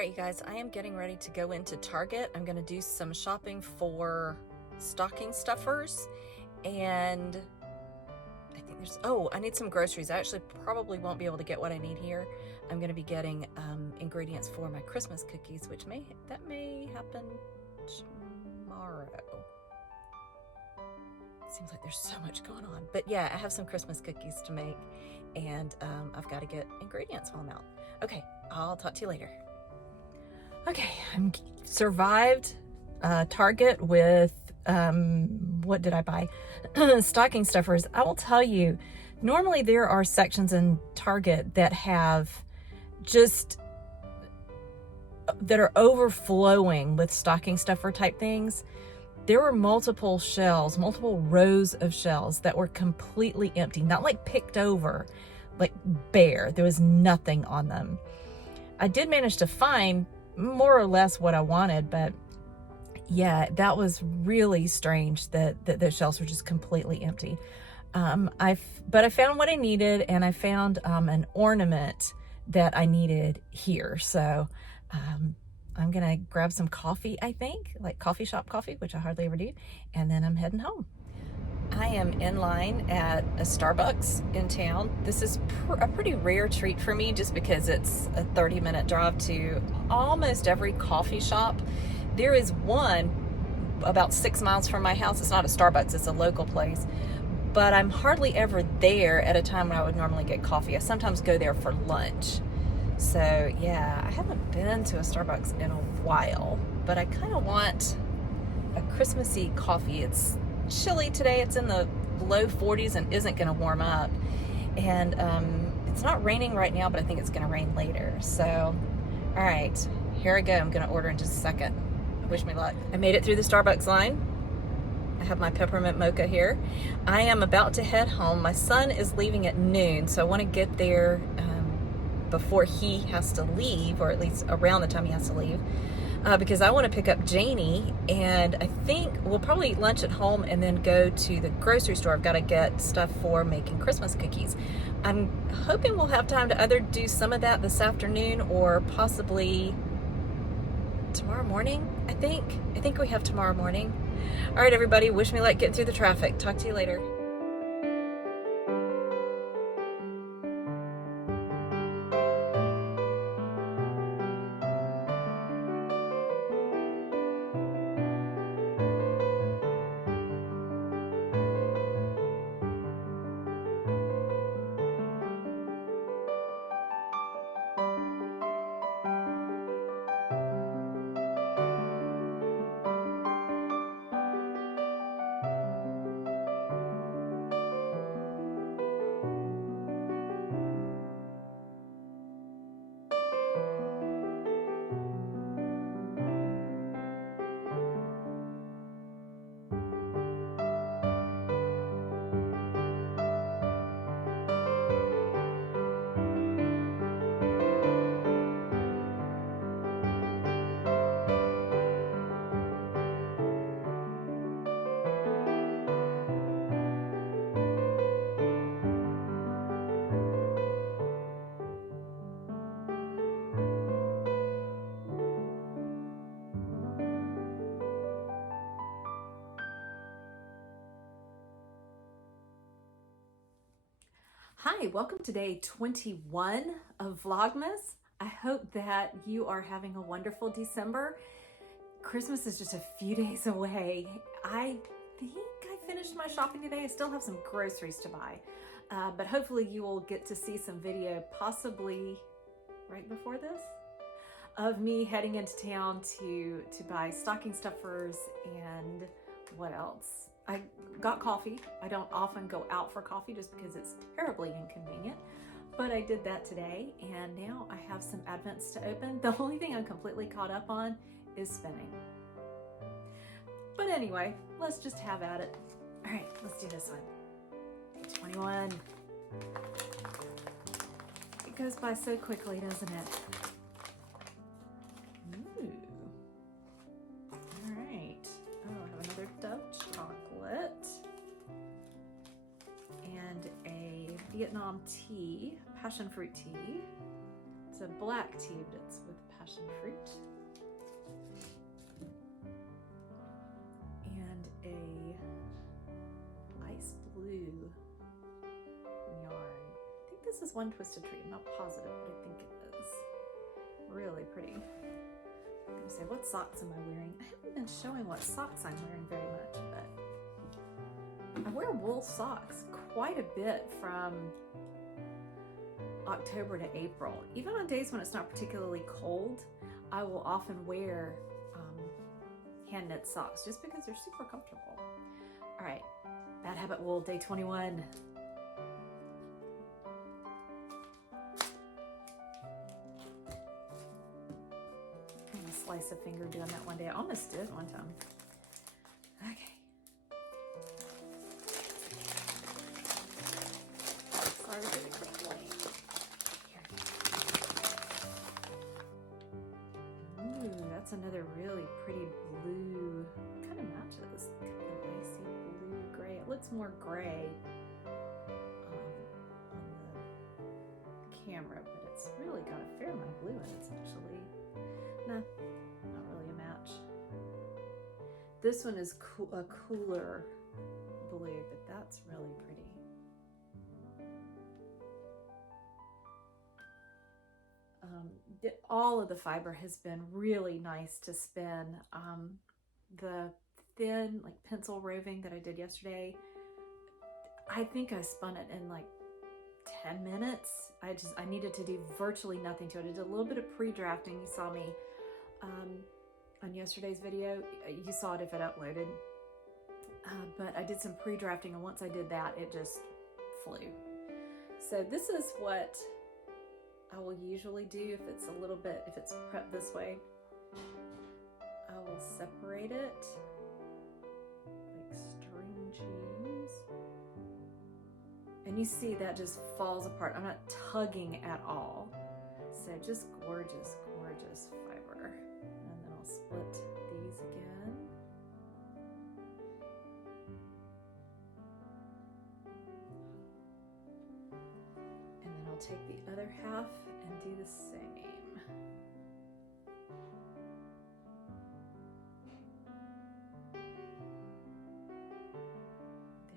right, you guys, I am getting ready to go into Target. I'm gonna do some shopping for stocking stuffers, and I think I need some groceries. I actually probably won't be able to get what I need here. I'm gonna be getting ingredients for my Christmas cookies, which may happen tomorrow. Seems like there's so much going on, but yeah, I have some Christmas cookies to make, and I've got to get ingredients while I'm out. Okay, I'll talk to you later. Okay, I'm survived Target with what did I buy? Stocking stuffers. I will tell you, normally there are sections in Target that are overflowing with stocking stuffer type things. There were multiple rows of shelves that were completely empty, not like picked over, like bare. There was nothing on them. I did manage to find more or less what I wanted, but yeah, that was really strange that the shelves were just completely empty. But I found what I needed, and I found an ornament that I needed here. So I'm gonna grab some coffee, I think, like coffee shop coffee, which I hardly ever do, and then I'm heading home. I am in line at a Starbucks in town. This is a pretty rare treat for me just because it's a 30-minute drive to almost every coffee shop. There is one about 6 miles from my house. It's not a Starbucks, it's a local place, but I'm hardly ever there at a time when I would normally get coffee. I sometimes go there for lunch. So yeah, I haven't been to a Starbucks in a while, but I kind of want a Christmassy coffee. It's chilly today. It's in the low 40s and isn't going to warm up. And it's not raining right now, but I think it's going to rain later. So, all right, here I go. I'm going to order in just a second. Wish me luck. I made it through the Starbucks line. I have my peppermint mocha here. I am about to head home. My son is leaving at noon, so I want to get there before he has to leave, or at least around the time he has to leave, because I want to pick up Janie, and I think we'll probably eat lunch at home and then go to the grocery store. I've got to get stuff for making Christmas cookies. I'm hoping we'll have time to either do some of that this afternoon or possibly tomorrow morning. I think we have tomorrow morning. All right, everybody, wish me luck getting through the traffic. Talk to you later. Hi, welcome to day 21 of Vlogmas. I hope that you are having a wonderful December. Christmas is just a few days away. I think I finished my shopping today. I still have some groceries to buy, but hopefully you will get to see some video, possibly right before this, of me heading into town to buy stocking stuffers and what else? I got coffee. I don't often go out for coffee just because it's terribly inconvenient, but I did that today, and now I have some Advents to open. The only thing I'm completely caught up on is spinning. But anyway, let's just have at it. All right, let's do this one. Day 21. It goes by so quickly, doesn't it? Ooh. All right. Oh, I have another Dove chocolate and a Vietnam tea, passion fruit tea. It's a black tea, but it's with passion passion fruit. And a ice blue yarn. I think this is One Twisted Tree. I'm not positive, but I think it is. Really pretty. I'm gonna say, what socks am I wearing? I haven't been showing what socks I'm wearing very much, but I wear wool socks quite a bit from October to April. Even on days when it's not particularly cold, I will often wear hand knit socks just because they're super comfortable. All right, Bad Habit Wool, day 21. I'm gonna slice a finger doing that one day. I almost did one time. Okay. Sorry for the crinkling. Ooh, that's another really pretty blue. Kind of matches. Kind of lacy blue gray. It looks more gray on the camera, but it's really got a fair amount of blue in it. It's actually, nah, not really a match. This one is a cooler blue, but that's really pretty. All of the fiber has been really nice to spin. The thin like pencil roving that I did yesterday, I think I spun it in like 10 minutes. I needed to do virtually nothing to it. I did a little bit of pre-drafting. You saw me on yesterday's video. You saw it if it uploaded. But I did some pre-drafting, and once I did that, it just flew. So this is what I will usually do if it's prepped this way. I will separate it like string cheese. And you see that just falls apart. I'm not tugging at all. So just gorgeous, gorgeous fiber. And then I'll split these again. And then I'll take the other half and do the same.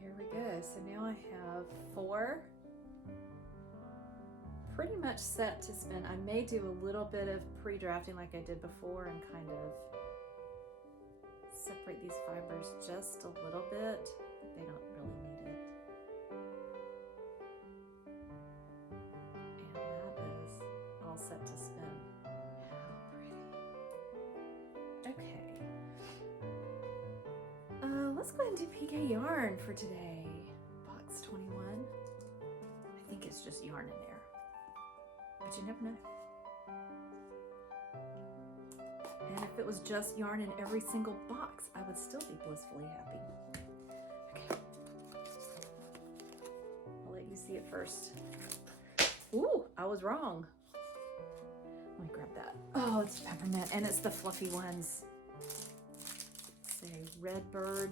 There we go. So now I have 4 pretty much set to spin. I may do a little bit of pre-drafting like I did before and kind of separate these fibers just a little bit. They don't really need it. And that is all set to spin. How pretty. Okay. Let's go ahead and do PK yarn for today. Box 21. I think it's just yarn in there, but you never know. And if it was just yarn in every single box, I would still be blissfully happy. Okay. I'll let you see it first. Ooh, I was wrong. Let me grab that. Oh, it's peppermint, and it's the fluffy ones. Say Red Bird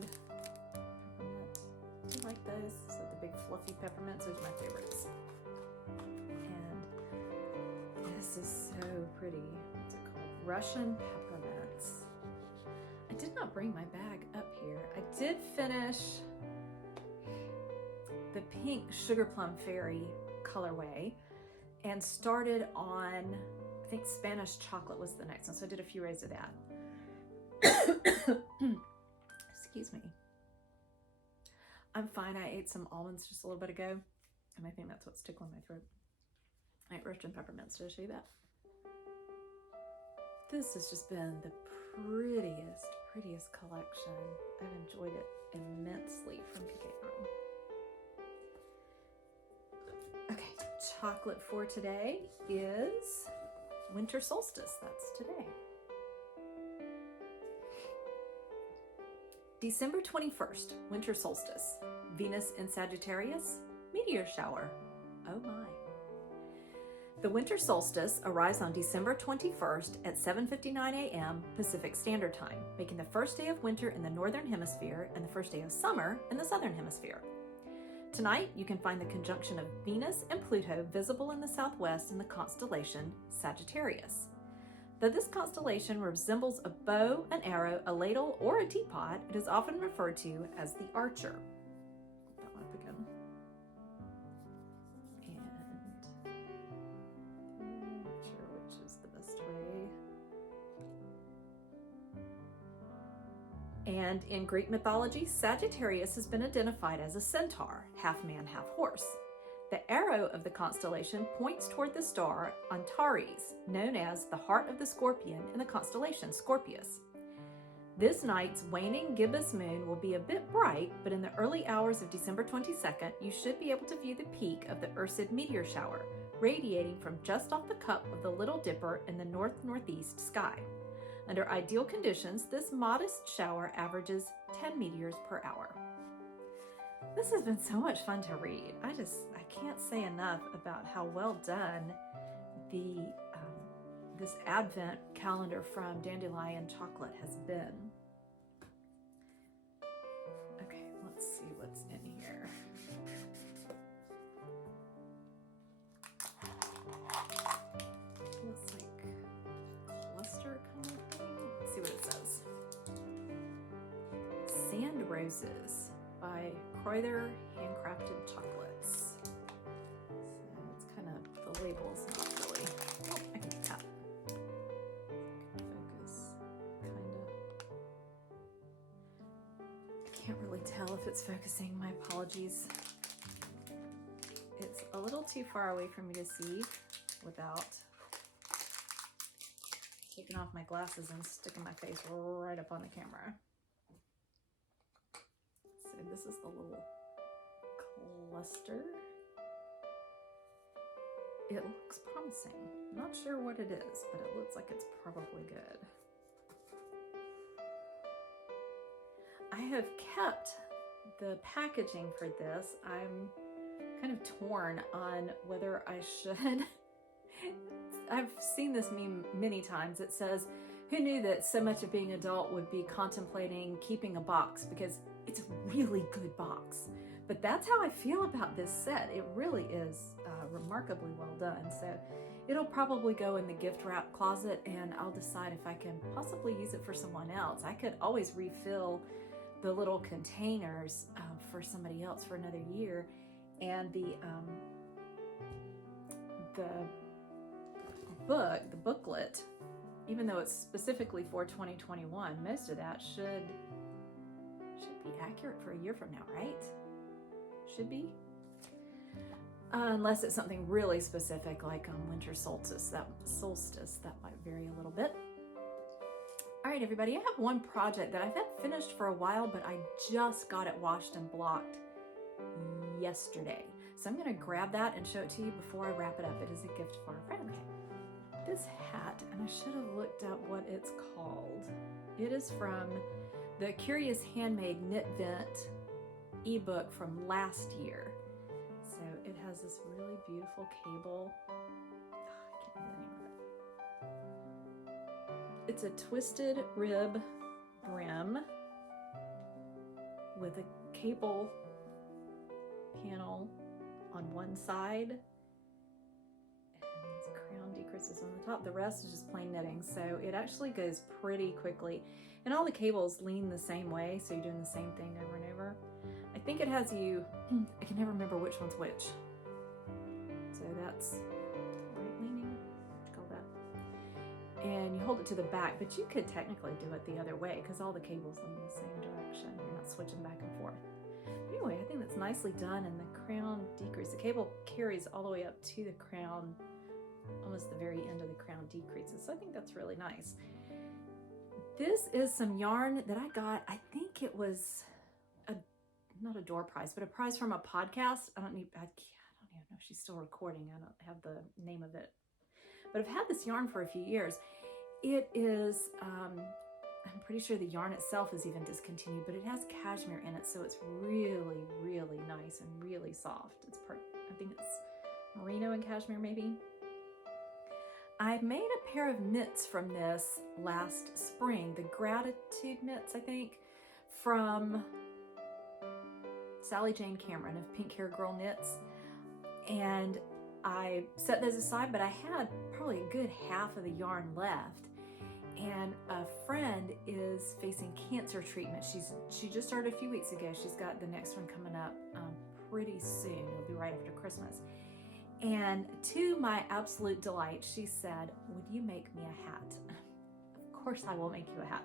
peppermint. Do you like those? So the big fluffy peppermints, those are my favorites. And this is so pretty. What's it called? Russian peppermints. I did not bring my bag up here. I did finish the pink Sugar Plum Fairy colorway and started on, I think Spanish chocolate was the next one. So I did a few rows of that. Excuse me. I'm fine. I ate some almonds just a little bit ago, and I think that's what's tickling my throat. I ate Russian peppermints. Did I show you that? This has just been the prettiest collection. I've enjoyed it immensely from PK Yarn. Okay, chocolate for today is Winter Solstice. That's today. December 21st, Winter Solstice. Venus in Sagittarius, meteor shower. Oh my. The winter solstice arrives on December 21st at 7:59 a.m. Pacific Standard Time, making the first day of winter in the Northern Hemisphere and the first day of summer in the Southern Hemisphere. Tonight, you can find the conjunction of Venus and Pluto visible in the southwest in the constellation Sagittarius. Though this constellation resembles a bow, an arrow, a ladle, or a teapot, it is often referred to as the Archer. Put that one up again. And I'm not sure which is the best way. And in Greek mythology, Sagittarius has been identified as a centaur, half man, half horse. The arrow of the constellation points toward the star Antares, known as the heart of the scorpion in the constellation Scorpius. This night's waning gibbous moon will be a bit bright, but in the early hours of December 22nd, you should be able to view the peak of the Ursid meteor shower, radiating from just off the cup of the Little Dipper in the north-northeast sky. Under ideal conditions, this modest shower averages 10 meteors per hour. This has been so much fun to read. I can't say enough about how well done this Advent calendar from Dandelion Chocolate has been. Okay, let's see what's in here. Looks like a cluster kind of thing. Let's see what it says. Sand Roses by Croither Handcrafted Chocolates. So it's kind of, the label's not really, oh, I can tap. Focus, kind of. I can't really tell if it's focusing, my apologies. It's a little too far away for me to see without taking off my glasses and sticking my face right up on the camera. So this is the little cluster. It looks promising. Not sure what it is, but it looks like it's probably good. I have kept the packaging for this. I'm kind of torn on whether I should. I've seen this meme many times. It says, who knew that so much of being adult would be contemplating keeping a box, because it's a really good box. But that's how I feel about this set. It really is remarkably well done. So it'll probably go in the gift wrap closet, and I'll decide if I can possibly use it for someone else. I could always refill the little containers for somebody else for another year. And the booklet, even though it's specifically for 2021, most of that should be accurate for a year from now, right? Should be. Unless it's something really specific, like winter solstice, that might vary a little bit. All right, everybody, I have one project that I've had finished for a while, but I just got it washed and blocked yesterday. So I'm gonna grab that and show it to you before I wrap it up. It is a gift for a friend. This hat, and I should have looked up what it's called. It is from the Curious Handmade Knit Vent ebook from last year. So it has this really beautiful cable. I can't remember the name of it. It's a twisted rib brim with a cable panel on one side, and the crown decreases on the top. The rest is just plain knitting, so it actually goes pretty quickly. And all the cables lean the same way, so you're doing the same thing over and over. I think it has you, I can never remember which one's which. So that's right leaning, what you call that? And you hold it to the back, but you could technically do it the other way because all the cables lean the same direction. You're not switching back and forth. Anyway, I think that's nicely done, and the crown decreases. The cable carries all the way up to the crown, almost the very end of the crown decreases. So I think that's really nice. This is some yarn that I got. I think it was not a door prize, but a prize from a podcast. I don't even know if she's still recording. I don't have the name of it, but I've had this yarn for a few years. It is, I'm pretty sure the yarn itself is even discontinued, but it has cashmere in it, so it's really, really nice and really soft. I think it's merino and cashmere maybe. I made a pair of mitts from this last spring, the Gratitude mitts, I think, from Sally Jane Cameron of Pink Hair Girl Knits. And I set those aside, but I had probably a good half of the yarn left. And a friend is facing cancer treatment. She just started a few weeks ago. She's got the next one coming up pretty soon. It'll be right after Christmas. And to my absolute delight, she said, "Would you make me a hat?" Of course I will make you a hat.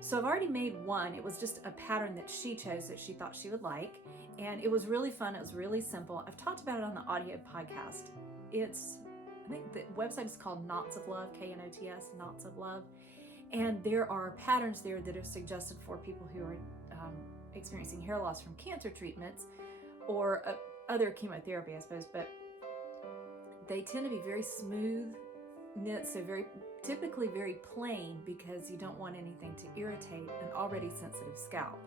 So I've already made one. It was just a pattern that she chose that she thought she would like. And it was really fun. It was really simple. I've talked about it on the audio podcast. I think the website is called Knots of Love, Knots, Knots of Love. And there are patterns there that are suggested for people who are experiencing hair loss from cancer treatments or other chemotherapy, I suppose. But they tend to be very smooth knits, so typically very plain, because you don't want anything to irritate an already sensitive scalp.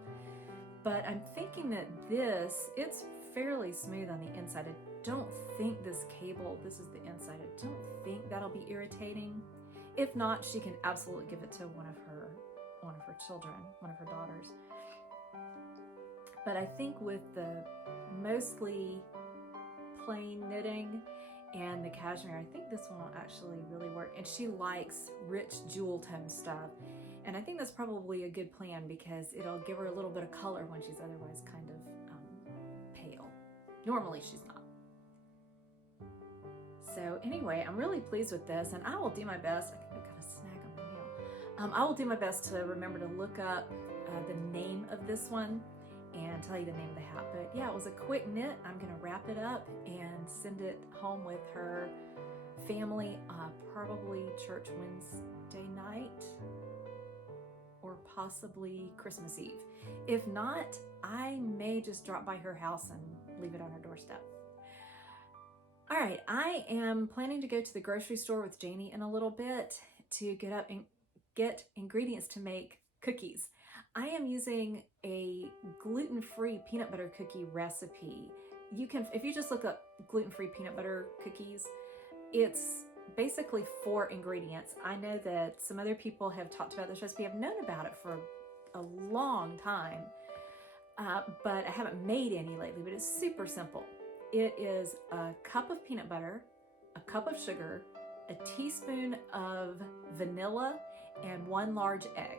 But I'm thinking that it's fairly smooth on the inside. I don't think this cable, this is the inside, I don't think that'll be irritating. If not, she can absolutely give it to one of her children, one of her daughters. But I think with the mostly plain knitting and the cashmere, I think this one will actually really work. And she likes rich jewel tone stuff. And I think that's probably a good plan, because it'll give her a little bit of color when she's otherwise kind of pale. Normally she's not. So anyway, I'm really pleased with this, and I will do my best. I think I've got a snag on my nail. I will do my best to remember to look up the name of this one and tell you the name of the hat. But yeah, it was a quick knit. I'm gonna wrap it up and send it home with her family, probably church Wednesday night or possibly Christmas Eve. If not, I may just drop by her house and leave it on her doorstep. All right, I am planning to go to the grocery store with Janie in a little bit to get up and get ingredients to make cookies. I am using a gluten-free peanut butter cookie recipe. You can, if you just look up gluten-free peanut butter cookies, it's basically 4 ingredients. I know that some other people have talked about this recipe. I've known about it for a long time, but I haven't made any lately, but it's super simple. It is a cup of peanut butter, a cup of sugar, a teaspoon of vanilla, and 1 large egg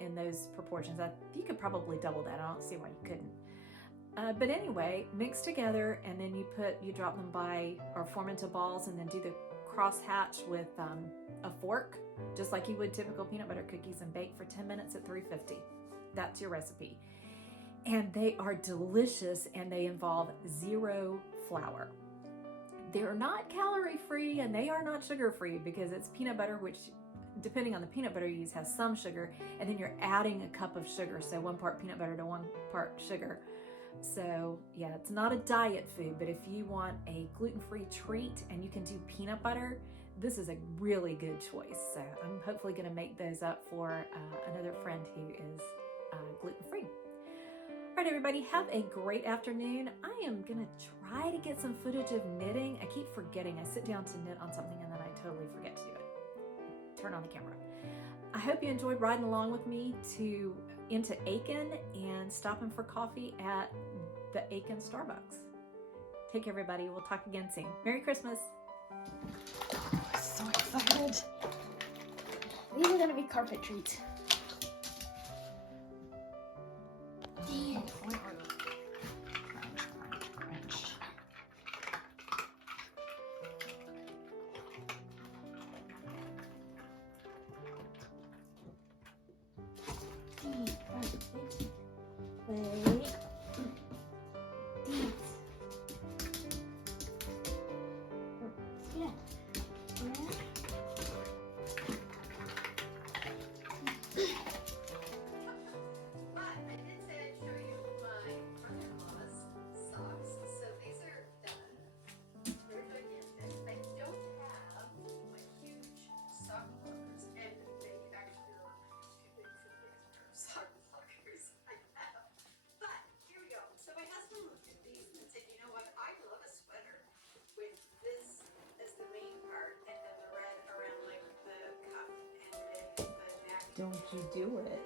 in those proportions. You could probably double that. I don't see why you couldn't. But anyway, mix together, and then you drop them or form into balls, and then do the cross hatch with a fork, just like you would typical peanut butter cookies, and bake for 10 minutes at 350. That's your recipe. And they are delicious, and they involve 0 flour. They're not calorie free, and they are not sugar free, because it's peanut butter, which depending on the peanut butter you use has some sugar, and then you're adding a cup of sugar, so 1 part peanut butter to 1 part sugar. So yeah, it's not a diet food, but if you want a gluten-free treat and you can do peanut butter, this is a really good choice. So I'm hopefully going to make those up for another friend who is gluten-free. All right, everybody, have a great afternoon. I am going to try to get some footage of knitting. I keep forgetting. I sit down to knit on something and then I totally forget to do it. Turn on the camera. I hope you enjoyed riding along with me into Aiken and stopping for coffee at the Aiken Starbucks. Take care, everybody. We'll talk again soon. Merry Christmas. I'm so excited. These are going to be carpet treats. Damn. Wait. Yeah. Don't you do it.